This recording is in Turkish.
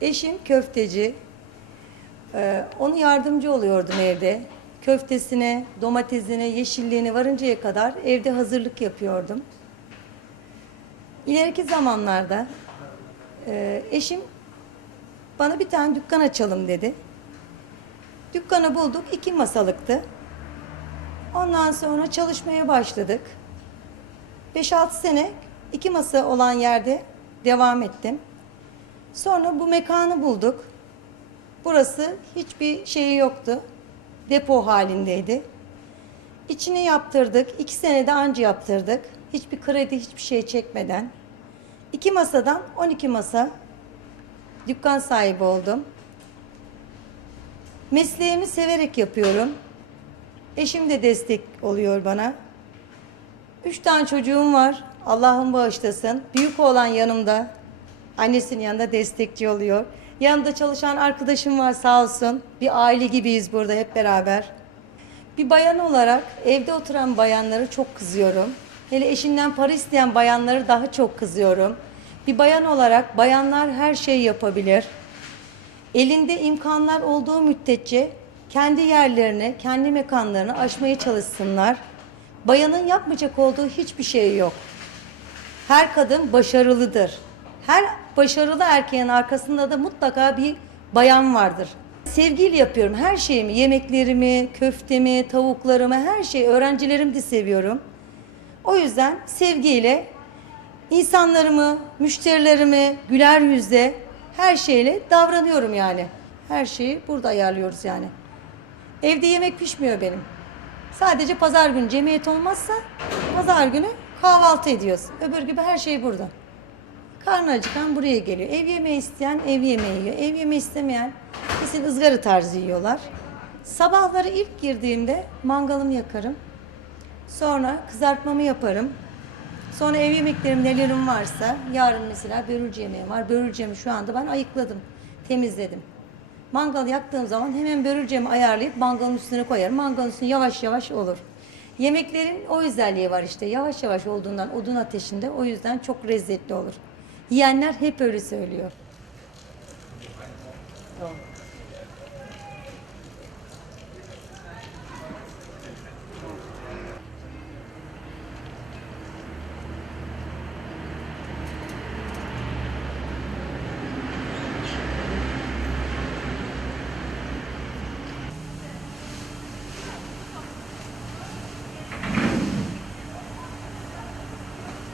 Eşim köfteci. Ee, onu yardımcı oluyordum evde. Köftesine, domatesine, yeşilliğine varıncaya kadar evde hazırlık yapıyordum. İleriki zamanlarda e, eşim bana bir tane dükkan açalım dedi. Dükkanı bulduk, iki masalıktı. Ondan sonra çalışmaya başladık. 5-6 sene iki masa olan yerde devam ettim. Sonra bu mekanı bulduk. Burası hiçbir şeyi yoktu. Depo halindeydi. İçini yaptırdık. iki senede anca yaptırdık. Hiçbir kredi, hiçbir şey çekmeden. İki masadan 12 masa dükkan sahibi oldum. Mesleğimi severek yapıyorum. Eşim de destek oluyor bana. Üç tane çocuğum var. Allah'ım bağışlasın. Büyük olan yanımda. Annesinin yanında destekçi oluyor. Yanında çalışan arkadaşım var sağ olsun. Bir aile gibiyiz burada hep beraber. Bir bayan olarak evde oturan bayanları çok kızıyorum. Hele eşinden para isteyen bayanları daha çok kızıyorum. Bir bayan olarak bayanlar her şeyi yapabilir. Elinde imkanlar olduğu müddetçe kendi yerlerini, kendi mekanlarını aşmaya çalışsınlar. Bayanın yapmayacak olduğu hiçbir şey yok. Her kadın başarılıdır. Her başarılı erkeğin arkasında da mutlaka bir bayan vardır. Sevgiyle yapıyorum her şeyimi, yemeklerimi, köftemi, tavuklarımı, her şeyi öğrencilerimi de seviyorum. O yüzden sevgiyle insanlarımı, müşterilerimi güler yüzle her şeyle davranıyorum yani. Her şeyi burada ayarlıyoruz yani. Evde yemek pişmiyor benim. Sadece pazar günü cemiyet olmazsa pazar günü kahvaltı ediyoruz. Öbür gibi her şey burada. Karnı acıkan buraya geliyor. Ev yemeği isteyen ev yemeği yiyor. Ev yemeği istemeyen kesin ızgara tarzı yiyorlar. Sabahları ilk girdiğimde mangalımı yakarım. Sonra kızartmamı yaparım. Sonra ev yemeklerim nelerim varsa yarın mesela börülce yemeğim var. Börülcemi şu anda ben ayıkladım, temizledim. Mangal yaktığım zaman hemen börülcemi ayarlayıp mangalın üstüne koyarım. Mangalın üstüne yavaş yavaş olur. Yemeklerin o özelliği var işte. Yavaş yavaş olduğundan odun ateşinde o yüzden çok lezzetli olur. Yiyenler hep öyle söylüyor. Tamam.